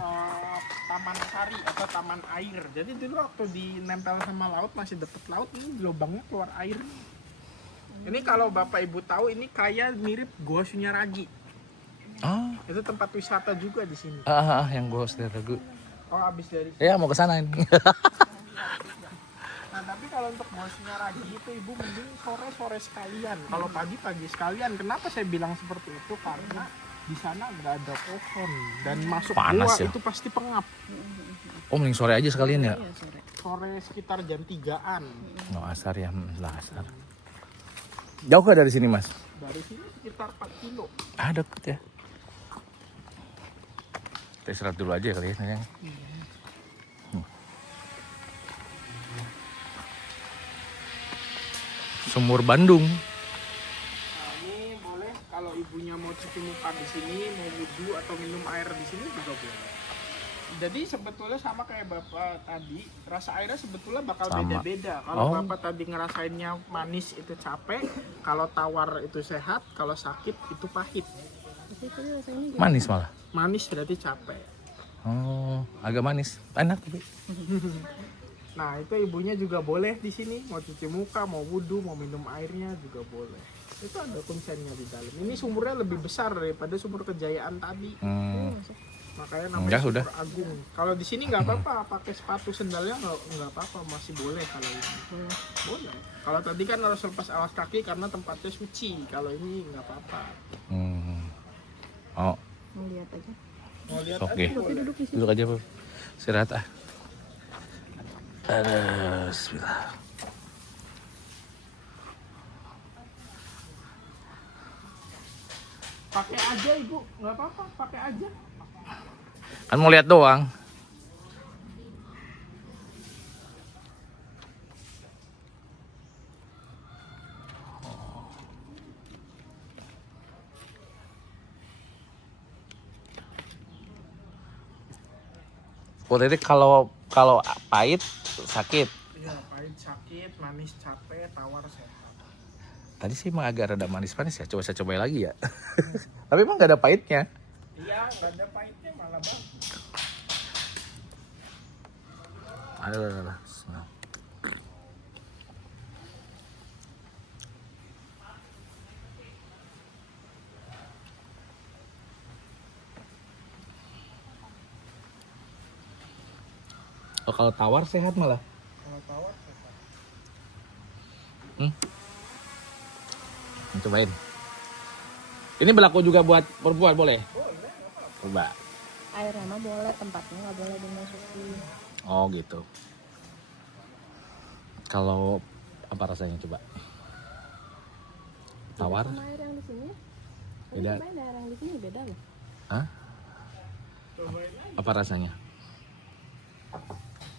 taman sari atau taman air. Jadi dulu waktu dinempel sama laut masih deket laut, ini lubangnya keluar air. Ini kalau Bapak Ibu tahu ini kayak mirip Goa Sunyaragi. Ah, Itu tempat wisata juga di sini. yang gue sudah ragu. Oh, habis dari sini. Ya mau ke sana ini. Nah, tapi kalau untuk Goa Sunyaragi itu Ibu mending sore-sore sekalian. Kalau pagi-pagi sekalian. Kenapa saya bilang seperti itu? Karena di sana nggak ada pohon dan masuk Panas gua ya? itu pasti pengap. Oh mending sore aja sekalian ya. Iya sore. Sore sekitar jam 3-an. No asar ya, lah asar. Jauh gak dari sini mas? Dari sini sekitar 4 kilo. Ah deket ya. Kita istirahat dulu aja kali ya sayang. Sumur Bandung. Nah, ini boleh kalau ibunya mau cuci muka di sini, mau wudhu atau minum air di sini juga boleh. Jadi sebetulnya sama kayak Bapak tadi, rasa airnya sebetulnya bakal Sama. beda-beda. Kalau Oh. Bapak tadi ngerasainnya manis itu capek, kalau tawar itu sehat, kalau sakit itu pahit. Tapi tadi rasanya gimana? Manis malah. Manis berarti capek. Oh, agak manis. Enak tapi. Nah, itu ibunya juga boleh di sini, mau cuci muka, mau wudhu, mau minum airnya juga boleh. Itu ada konsennya di dalam. Ini sumurnya lebih besar daripada sumur Kejayaan tadi. Makanya namanya Enggak, sumur sudah. agung. Kalau di sini nggak apa-apa, pakai sepatu sendalnya nggak apa-apa, masih boleh kalau ini. Boleh. Kalau tadi kan harus lepas alas kaki karena tempatnya suci. Kalau ini nggak apa-apa. Oh, Mau lihat aja. Mau lihat oke. aja boleh. Duduk di sini. Duduk aja, Bu. Istirahat ah. Bismillah. Pakai aja ibu, nggak apa-apa, pakai aja. Kan mau lihat doang. Oh, jadi kalau pahit sakit. Iya, pahit sakit, manis capek, tawar sehat. Tadi sih emang agak rada manis-manis ya. Coba saya cobain lagi ya. Tapi emang gak ada pahitnya. Iya, nggak ada pahitnya malah bagus. Ada. Bismillah. Oh, kalau tawar sehat malah. Kalau tawar sehat. Cobain. Ini berlaku juga buat perempuan boleh? Coba. Airnya mah boleh, tempatnya nggak boleh dimasuki. Oh gitu. Kalau apa rasanya coba? Tawar? Sama air yang di sini. Beda. Cobain air yang di sini beda loh. Hah? Cobain aja. Apa rasanya?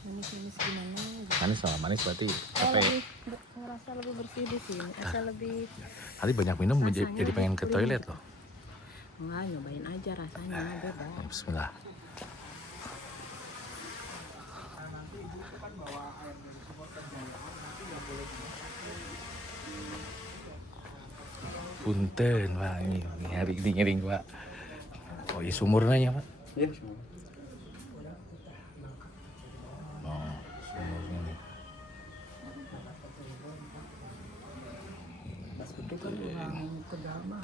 Manis-manis gimana gitu. Manis sama manis berarti Saya apa ya? lebih ngerasa lebih bersih di sini. Saya lebih Tadi banyak minum Rasanya jadi pengen ke lebih toilet loh. Enggak, nyobain aja rasanya beda. Bismillah. Nanti ibu itu kan bawa air dari sumur Kejayaan, nanti nggak boleh Punten Pak, ini hari ini ngiring Pak. Oh iya sumurnya ya Pak. Iya semua. Oh sumurnya nih. Itu kan orang kedama.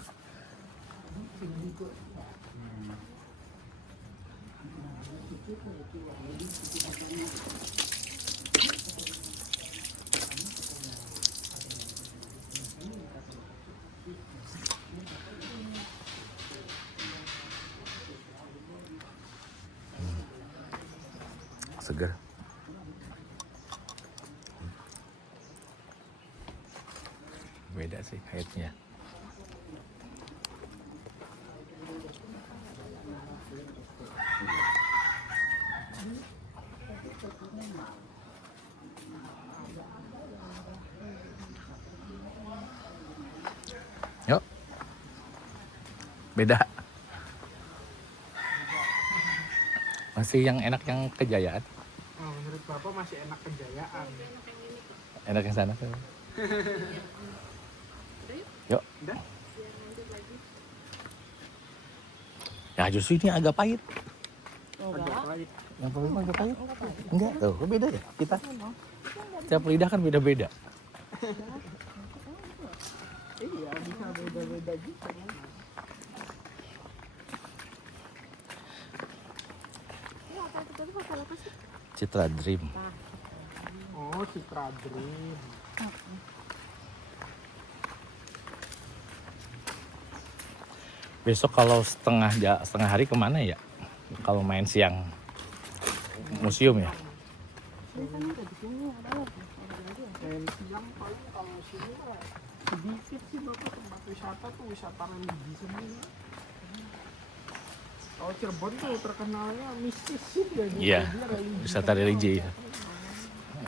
Segar. Beda sih airnya. Yuk. Beda. Masih yang enak yang Kejayaan. Oh, menurut Bapak masih enak Kejayaan. Enak yang sana. Yuk. Udah? Ya justru ini agak pahit. Agak pahit. Yang paling agak pahit. Enggak, tuh beda ya kita. Setiap lidah kan beda-beda. Iya, bisa beda-beda gitu. Ini apa itu tadi hotel apa sih? Citra Dream. Oh, Citra Dream. Besok kalau setengah hari kemana ya? Kalau main siang museum ya? Ini kan ada di sini ada lagi. Ada lagi ya? Dan siang paling kalau sini mah sedikit sih Bapak tempat wisata tuh wisata religi semua. Kalau Cirebon tuh terkenalnya mistis sih ya. Iya, wisata religi ya.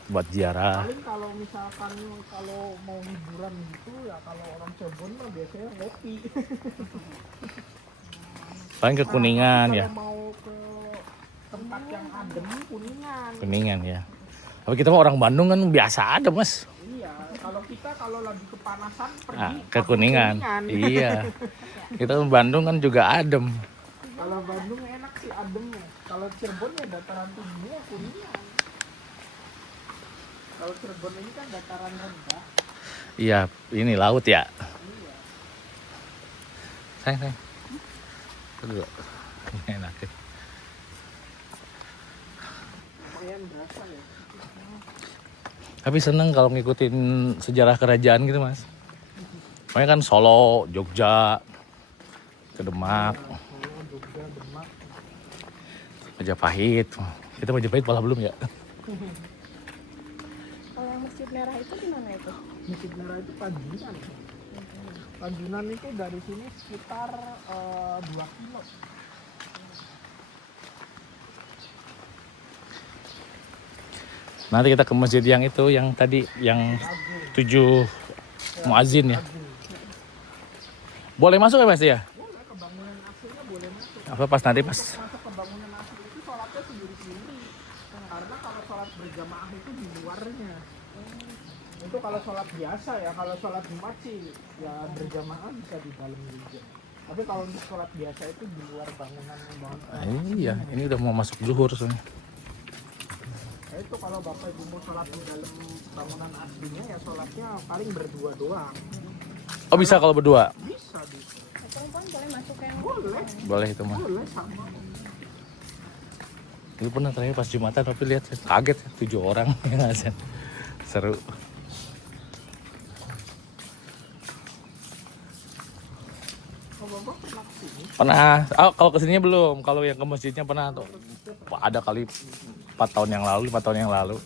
Buat ziarah. Paling kalau misalkan kalau mau liburan gitu ya kalau orang Cirebon mah biasanya ngopi. Paling ke Kuningan ya. Kalau mau ke tempat yang adem Kuningan. Kuningan ya. Tapi kita mah orang Bandung kan biasa ada mas. Iya, kalau kita kalau lagi kepanasan pergi Ah, ke Kuningan. Iya. Kita ke Bandung kan juga adem. Kalau Bandung enak sih ademnya. Kalau Cirebon ya dataran tingginya Kuningan. Kalau Cirebon ini kan dataran rendah. Iya, ini laut ya. Iya. Sayang. Dulu. Ini enak ya. Lumayan berasa ya. Tapi seneng kalau ngikutin sejarah kerajaan gitu mas. Makanya kan Solo, Jogja, ke Demak, Solo, Jogja, Demak. Majapahit. Kita Majapahit malah belum ya. Kalau yang Masjid Merah itu di mana itu? Masjid Merah itu Panjunan. Panjunan itu dari sini sekitar 2 kilo. Nanti kita ke masjid yang itu, yang tadi, yang 7 muazin ya. Boleh masuk ya mas ya? Boleh, kebangunan aslinya boleh masuk. Apa pas nanti pas? Masuk kebangunan asli itu sholatnya sendiri-sendiri. Karena kalau sholat berjamaah itu di luarnya. Itu kalau sholat biasa ya, kalau sholat Jumat sih ya berjamaah bisa di dalam juga. Tapi kalau untuk sholat biasa itu di luar bangunan. Iya, ini udah mau masuk zuhur soalnya. Nah, itu kalau bapak ibu mau sholat di dalam bangunan aslinya ya sholatnya paling berdua doang. Oh bisa kalau berdua? Bisa. Perempuan boleh masuk yang Boleh, Boleh itu mah. boleh sama. Dulu pernah terakhir pas Jumatan tapi lihat kaget 7 orang yang azan. Seru. Kalau bapak pernah kesini? Pernah. Oh, kalau kesininya belum. Kalau yang ke masjidnya pernah tuh. Ada kali 4 tahun yang lalu, 5 tahun yang lalu.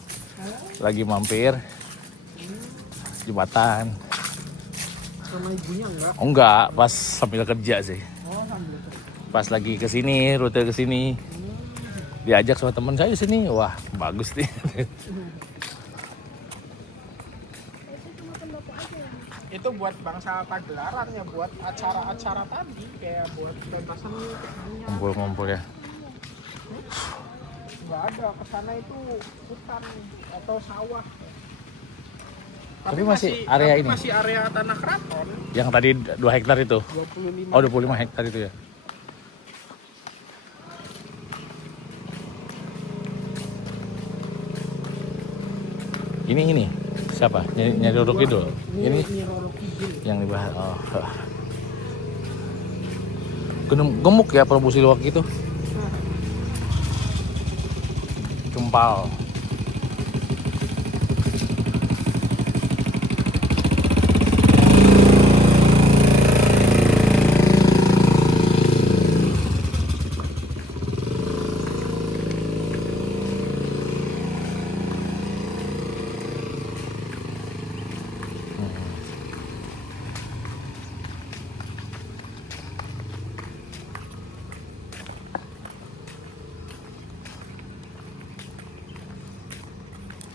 Lagi mampir Jumatan. Sama ibunya enggak? Oh enggak, pas sambil kerja sih. Oh, sambil kerja. Pas lagi ke sini, rute ke sini. Diajak sama teman saya sini. Wah, bagus nih. itu cuma pendopo aja yang Itu buat bangsa Pagelaran ya, buat acara-acara tadi kayak buat pentas seni kesenian. Ngumpul-ngumpul ya. Nggak ada, kesana itu hutan atau sawah. Tapi masih area ini? Masih area tanah keraton. Yang tadi 2 hektar itu. 25. Oh, 25 hektar itu ya. Ini siapa? Nyari Roro Kidul. Ini Nyi Roro Kidul. yang dibahas. Oh. Gemuk ya Prabu Siliwangi itu. Kempal.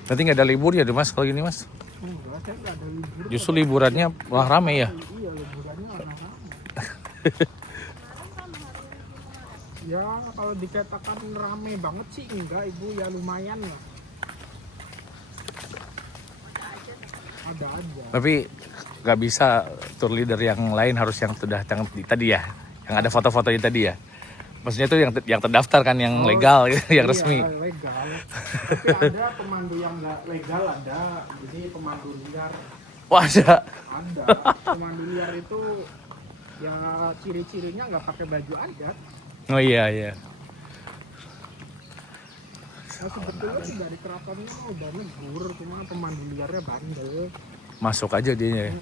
Nanti nggak ada libur ya, Mas, kalau gini, Mas? Enggak, saya nggak ada libur. Justru liburannya malah rame ya. Iya, liburannya orang-orang. Ya, kalau dikatakan rame banget sih enggak, Ibu, ya lumayan lah. Ada aja. Tapi nggak bisa tour leader yang lain, harus yang sudah tadi ya, yang ada foto-fotonya tadi ya. Maksudnya itu yang terdaftar kan, yang legal, yang Iya, resmi. legal. Tapi ada pemandu yang nggak legal, ada. Jadi pemandu liar Wah, ada. ada. Pemandu liar itu ya ciri-cirinya nggak pakai baju adat. Oh iya. Nah, sebetulnya sih dari keratonnya udah negur, cuma pemandu liarnya bandel. Masuk aja dia ya.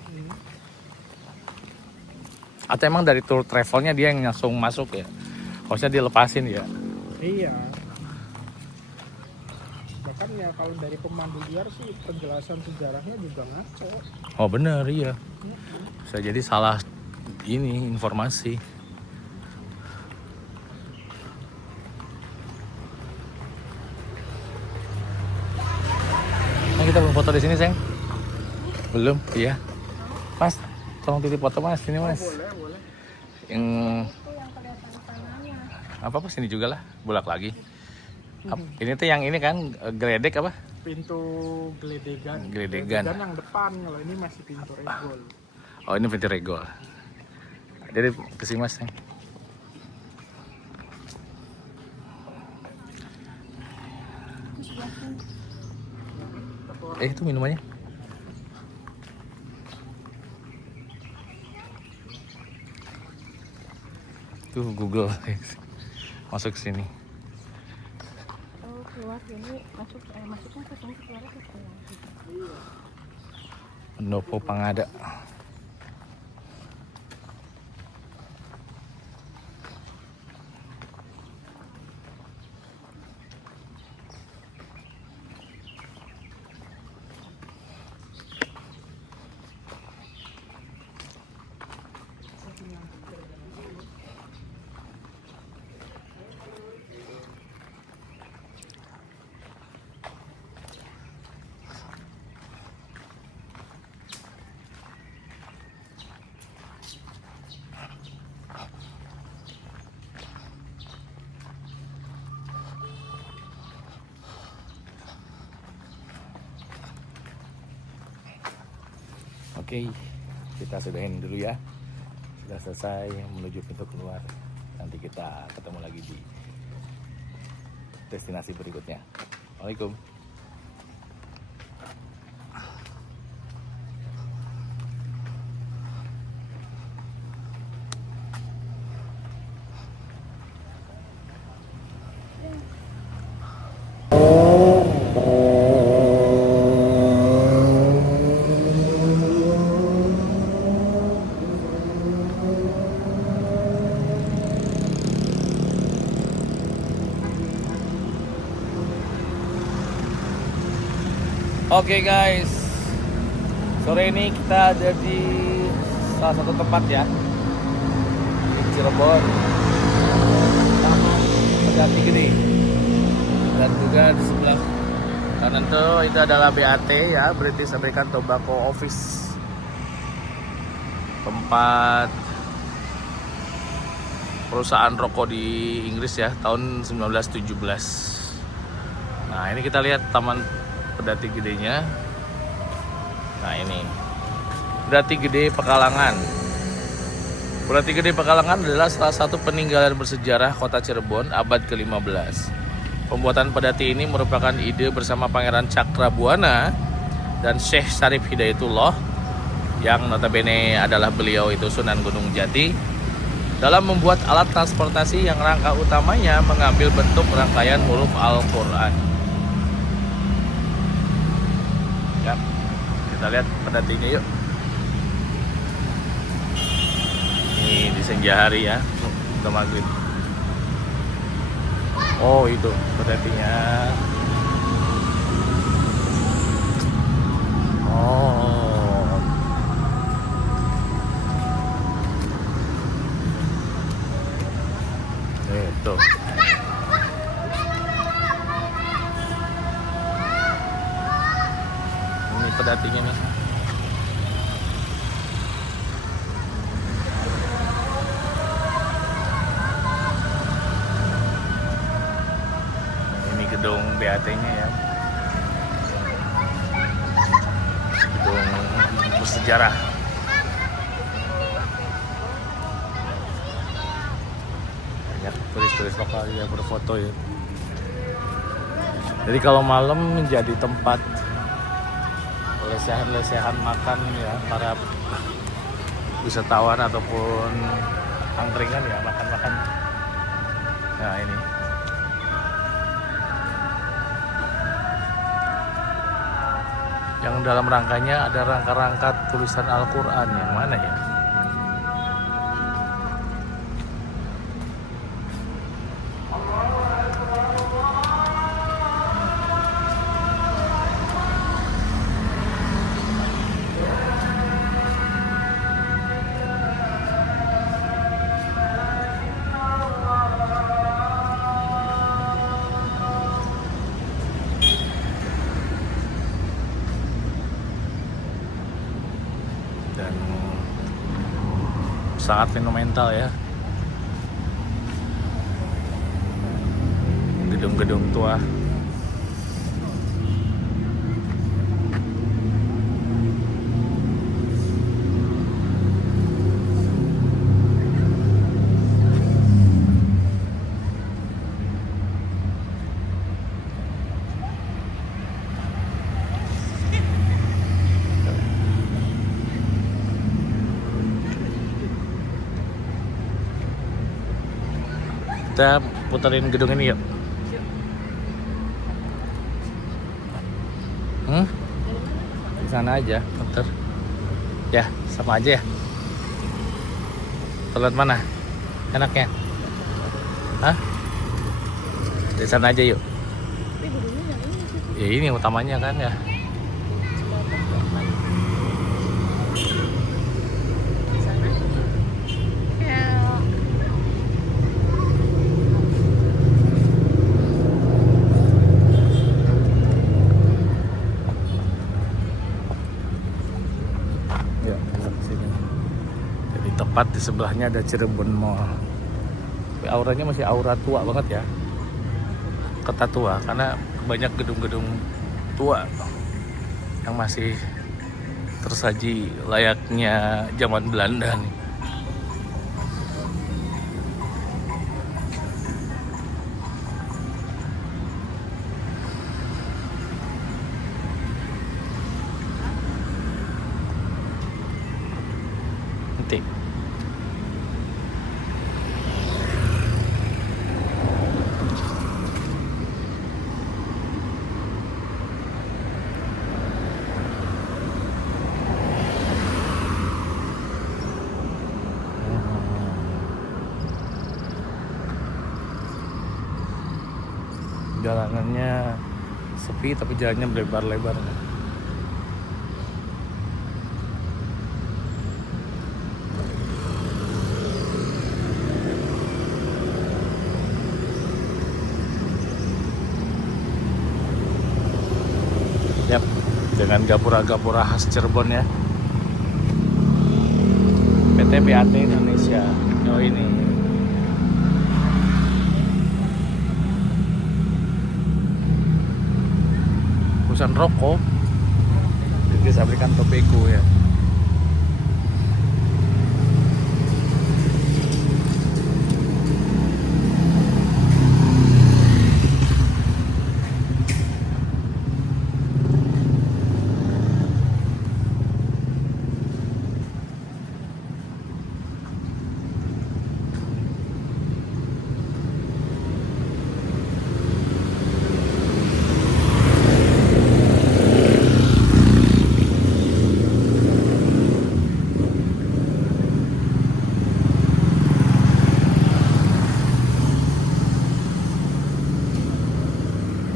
Atau emang dari tour travelnya dia yang langsung masuk ya? Harusnya dilepasin ya. Iya. Bahkan ya kalau dari pemandu liar sih penjelasan sejarahnya juga ngaco. Oh bener, iya. Bisa jadi salah ini informasi. Nah, kita belum foto di sini, Seng. Belum, iya. Mas, tolong titip foto, Mas. Sini, Mas. Boleh. Yang Itu yang kelihatan tanahnya. apa sini juga lah, bolak lagi. Ini tuh yang ini kan geledek apa? Pintu geledegan. Geledegan. Yang depan, kalau ini masih pintu regol. Oh ini pintu regol. Jadi kesini Mas. Seng. Itu minumannya. Tuh Google masuk ke sini. Oh, keluar ini masuknya ke sini, keluarnya ke sini. Pendopo Pangada. Oke, kita sudahin dulu ya. Sudah selesai menuju pintu keluar. Nanti kita ketemu lagi di destinasi berikutnya. Assalamualaikum. Oke guys, sore ini kita ada di salah satu tempat ya di Cirebon, Taman Pejati Gede, dan juga di sebelah kanan itu adalah BAT ya, British American Tobacco Office. tempat perusahaan rokok di Inggris ya, tahun 1917. Nah, ini kita lihat Taman Pedati Gedenya. Nah, ini Pedati Gede Pekalongan. Pedati Gede Pekalongan adalah salah satu peninggalan bersejarah kota Cirebon abad ke-15. Pembuatan pedati ini merupakan ide bersama Pangeran Cakrabuana dan Syekh Syarif Hidayatullah, yang notabene adalah beliau itu Sunan Gunung Jati, dalam membuat alat transportasi yang rangka utamanya mengambil bentuk rangkaian huruf Al-Quran. Ya, kita lihat pedatinya yuk. Ini di senja hari ya, udah maghrib. Oh, itu pedatinya. Oh, itu. Ini pedatinya nih. Ini gedung BAT-nya ya. Gedung bersejarah. Banyak turis-turis lokal yang berfoto ya. Jadi kalau malam menjadi tempat lesehan-lesehan makan ya para wisatawan ataupun angkringan ya, makan-makan. Nah, ini yang dalam rangkanya ada rangka-rangka tulisan Al-Quran. Yang mana ya? Dan sangat monumental ya, gedung-gedung tua. Kita puterin gedung ini yuk. Di sana aja, puter. Ya, sama aja ya. Toilet mana? Enaknya? Hah? Di sana aja yuk. Tapi gedungnya yang ini sih. Ya ini utamanya kan ya. Di sana. Ya. Ya, sini. Jadi tepat di sebelahnya ada Cirebon Mall. Tapi auranya masih aura tua banget ya. Kota tua karena banyak gedung-gedung tua yang masih tersaji layaknya zaman Belanda nih. Nanti. Jalanannya sepi tapi jalannya berlebar-lebar. Yap, dengan gapura-gapura khas Cirebon ya. PT BAT Indonesia. Oh ini. Perusahaan rokok. Jadi pabrikan tobacco ya.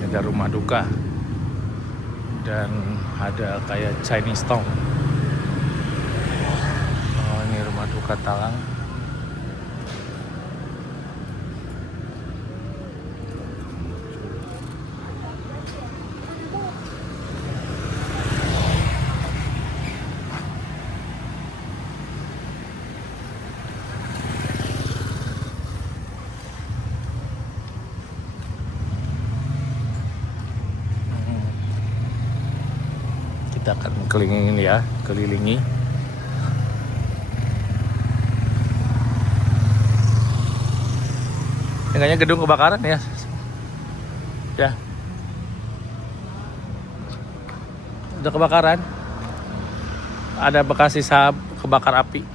Ada rumah duka dan ada kayak Chinese Town. Oh, ini rumah duka Talang. Kita akan kelilingi. Ini kayaknya gedung kebakaran ya. Ya. Udah kebakaran. Ada bekas sisa kebakar api.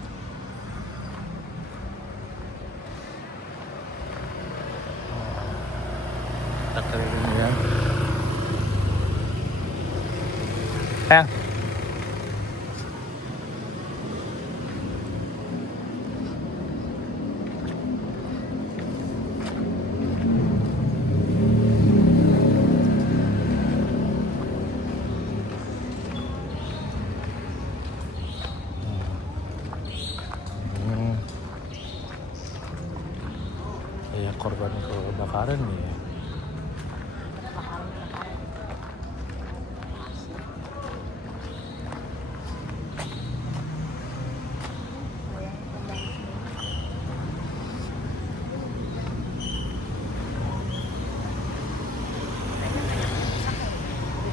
Kita kelilingi ya. Sayang. Ya korban kebakaran nih ya.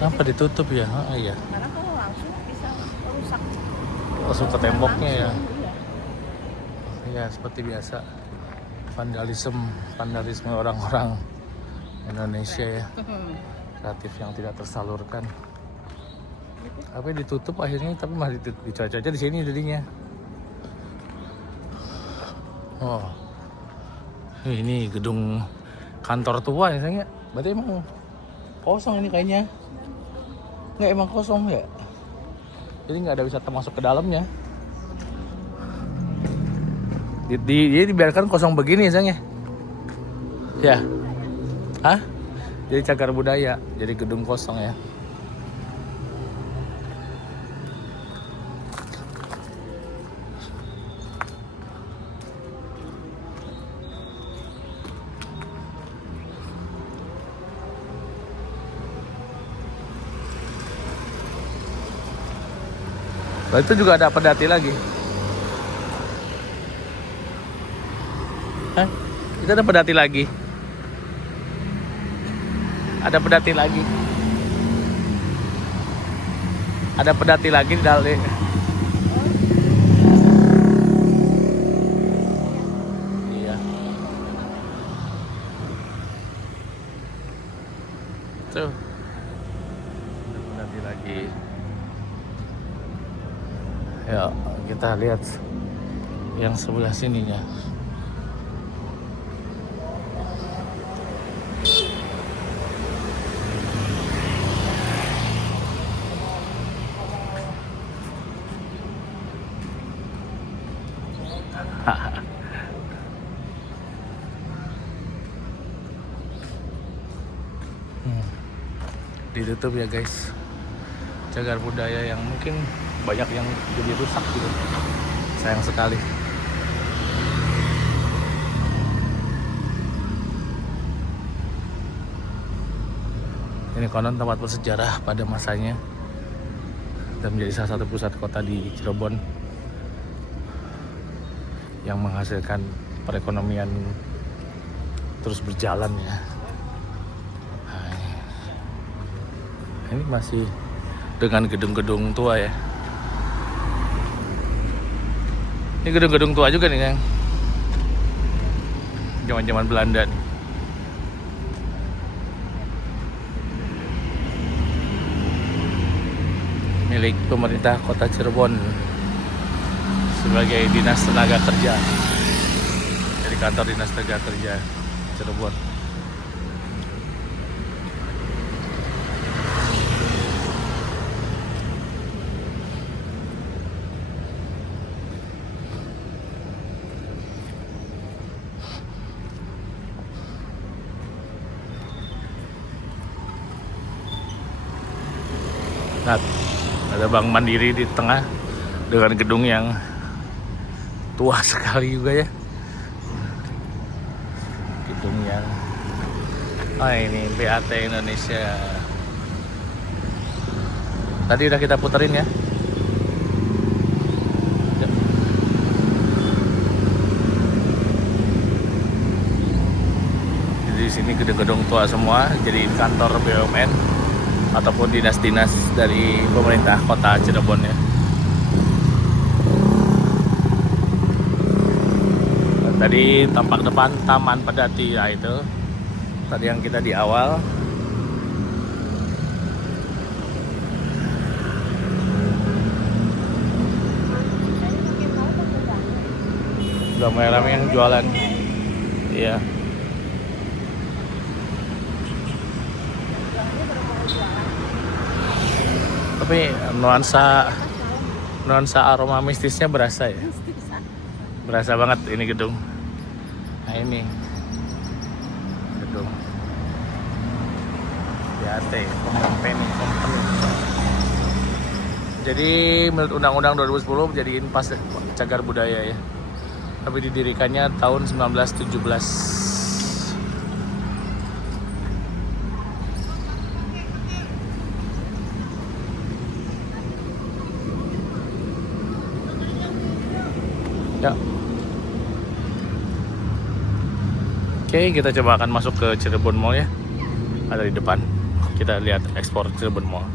Kenapa ditutup ya? Ah, iya. Karena kalau langsung bisa rusak. Langsung ke temboknya ya. Iya. Ya seperti biasa. Vandalisme orang-orang Indonesia ya. Kreatif yang tidak tersalurkan. Tapi ditutup akhirnya, tapi masih dicuaca aja di sini jadinya. Oh. Ini gedung kantor tua ya sayangnya. Berarti emang kosong ini kayaknya. Nggak, emang kosong ya. Jadi nggak ada wisata masuk ke dalamnya. Dia dibiarkan kosong begini ya sayangnya. Ya. Hah? Jadi cagar budaya, jadi gedung kosong ya. Nah, itu juga ada pedati lagi. Hah? Itu ada pedati lagi. Ada pedati lagi. Ada pedati lagi di dalam. Iya. Tuh. Ada pedati lagi. Ya, kita lihat yang sebelah sininya. Ditutup ya guys. Cagar budaya yang mungkin banyak yang jadi rusak gitu. Sayang sekali. Ini konon tempat bersejarah pada masanya dan menjadi salah satu pusat kota di Cirebon. yang menghasilkan perekonomian terus berjalan ya. Nah, ini masih dengan gedung-gedung tua ya. Ini gedung-gedung tua juga nih, Kang. Zaman-zaman Belanda nih. Milik pemerintah Kota Cirebon sebagai Dinas Tenaga Kerja. Dari kantor Dinas Tenaga Kerja Cirebon. Nah, ada Bank Mandiri di tengah dengan gedung yang tua sekali juga ya. Gedung yang ini BAT Indonesia. Tadi udah kita puterin ya. Jadi di sini gedung-gedung tua semua, jadi kantor BUMN ataupun dinas-dinas dari pemerintah Kota Cirebon ya. Dan tadi tampak depan Taman Pedati, ya itu tadi yang kita di awal. Udah ramai yang jualan. Iya. Tapi nuansa aroma mistisnya berasa ya. Berasa banget ini gedung. Nah ini gedung BAT Company. Jadi menurut Undang-Undang 2010 jadiin pas cagar budaya ya. Tapi didirikannya tahun 1917. Ya. Oke, kita coba akan masuk ke Cirebon Mall ya. Ada di depan. Kita lihat ekspor Cirebon Mall.